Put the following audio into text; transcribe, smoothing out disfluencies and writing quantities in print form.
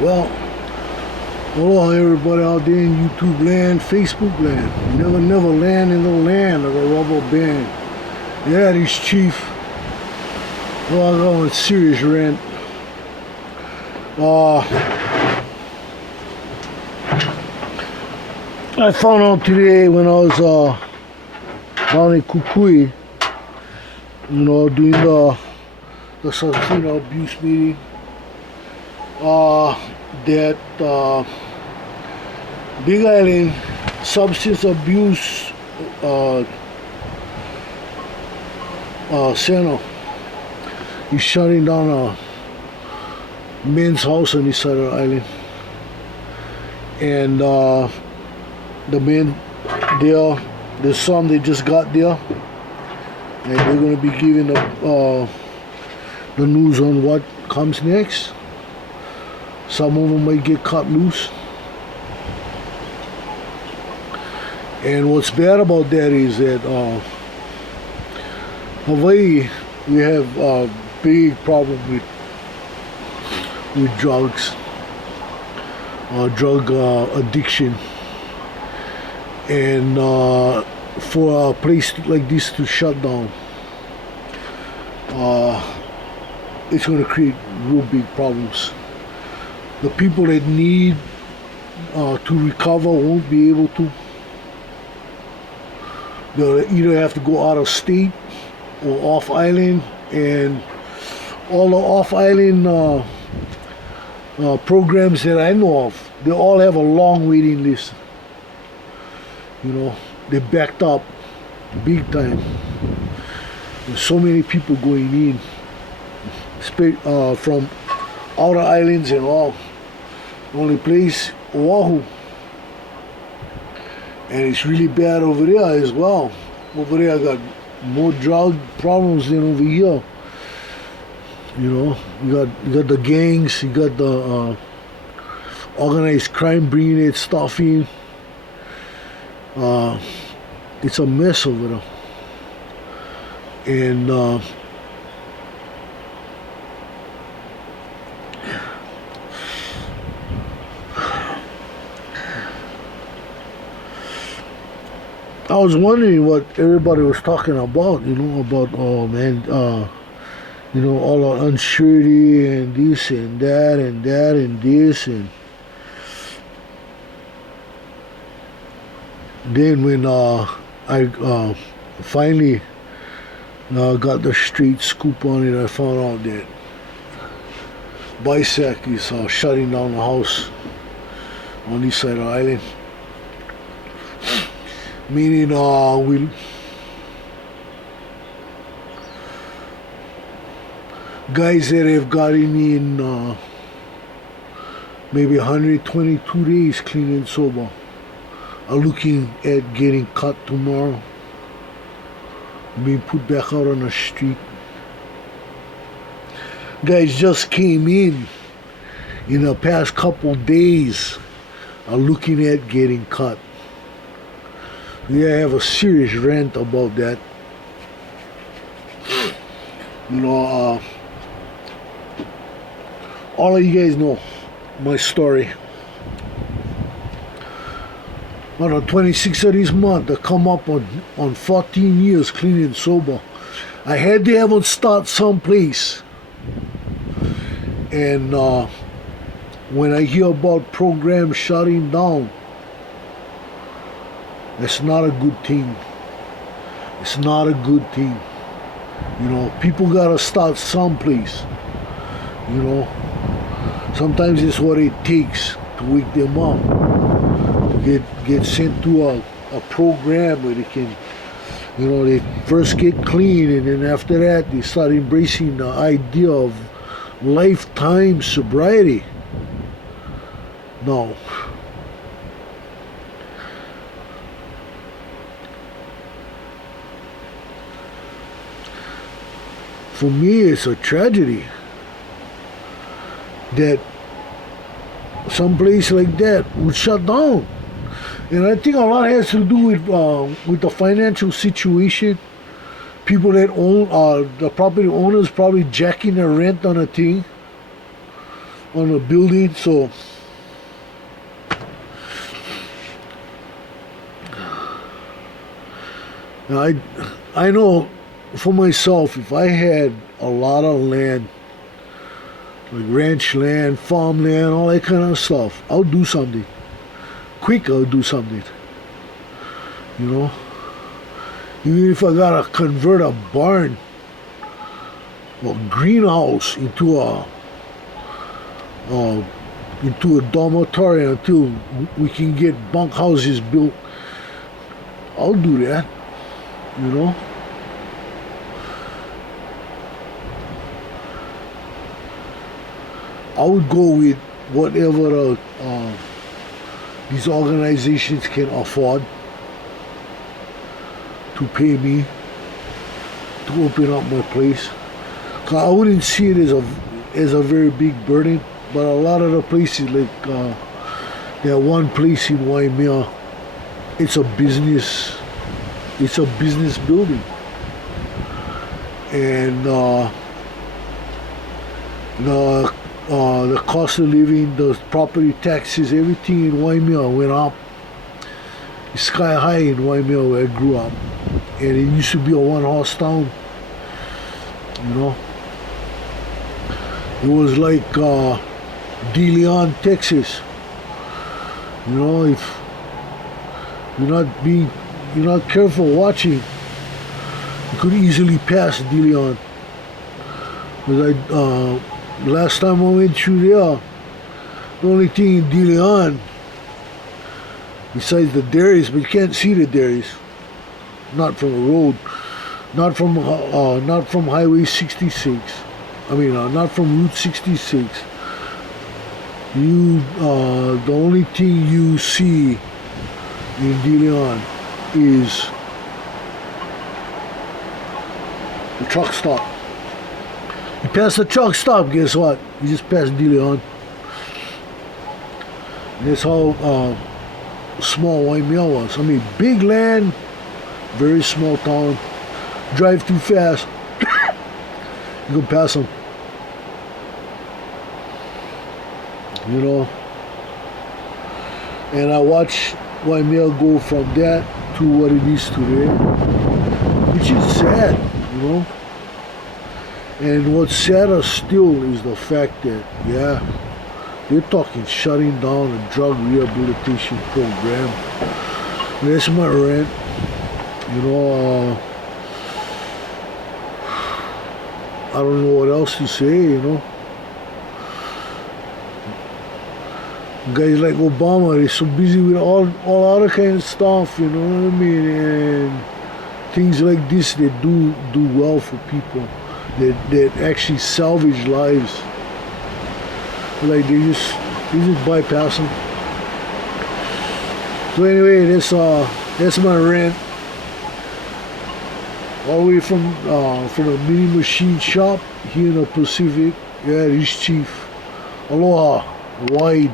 Well, aloha everybody out there in YouTube land, Facebook land. Never land in the land of the rubber band. Yeah, this chief. Well, I'm going serious rant. I found out today when I was down in Kukui, doing the substance abuse meeting, that Big Island substance abuse center is shutting down a men's house on this side of the island, and the men there, there's some they just got there, and they're going to be giving the news on what comes next. Some of them might get cut loose. And what's bad about that is that Hawaii, we have a big problem with drugs, drug addiction. And for a place like this to shut down, it's going to create real big problems. The people that need to recover won't be able to. They'll either have to go out of state or off island, and all the off island programs that I know of, they all have a long waiting list. They backed up big time. There's so many people going in from outer islands and all. The only place, Oahu. And it's really bad over there as well. Over there I got more drug problems than over here. You got the gangs, you got the organized crime bringing its stuff in. It's a mess over there. And I was wondering what everybody was talking about, about, oh man, all the unsurety and this and that and that and this. And then when I finally got the straight scoop on it, I found out that BISAC is shutting down the house on this side of the island. Meaning guys that have gotten in maybe 122 days clean and sober are looking at getting cut tomorrow, being put back out on the street. Guys just came in the past couple days are looking at getting cut. Yeah, I have a serious rant about that. All of you guys know my story. On the 26th of this month, I come up on 14 years clean and sober. I had to have them start someplace. And when I hear about programs shutting down, it's not a good thing. It's not a good thing. People gotta start someplace. Sometimes it's what it takes to wake them up, to get sent to a program where they can, they first get clean, and then after that they start embracing the idea of lifetime sobriety. No. For me, it's a tragedy that some place like that would shut down. And I think a lot has to do with the financial situation. People that own, the property owners probably jacking their rent on a thing. on a building. So I know for myself, if I had a lot of land, like ranch land, farmland, all that kind of stuff, I'll do something. Quick, I'll do something. You know? Even if I gotta convert a barn or greenhouse into a dormitory until we can get bunk houses built, I'll do that. You know? I would go with whatever these organizations can afford to pay me to open up my place. 'Cause I wouldn't see it as a very big burden, but a lot of the places, like that one place in Waimea, it's a business building, and the cost of living, the property taxes, everything in Waimea went up. It's sky high in Waimea where I grew up, and it used to be a one-horse town. You know, it was like De Leon, Texas. You know, if you're not careful watching, you could easily pass De Leon. Because last time I went through there, the only thing in De Leon, besides the dairies, but you can't see the dairies, not from the road, not from Highway 66. I mean, not from Route 66. The only thing you see in De Leon is the truck stop. You pass the truck stop, guess what? You just passed De Leon. And that's how small Waimea was. I mean, big land, very small town. Drive too fast, you can pass them. You know? And I watched Waimea go from that to what it is today, which is sad, you know? And what's sadder still is the fact that, yeah, they're talking shutting down a drug rehabilitation program. That's my rant. You know, I don't know what else to say, you know. Guys like Obama, they're so busy with all other kind of stuff, you know what I mean? And things like this, they do well for people. That actually salvage lives. Like they just bypass them. So anyway, that's my rant. All the way from a mini machine shop here in the Pacific. Yeah, this Chief. Aloha, wide.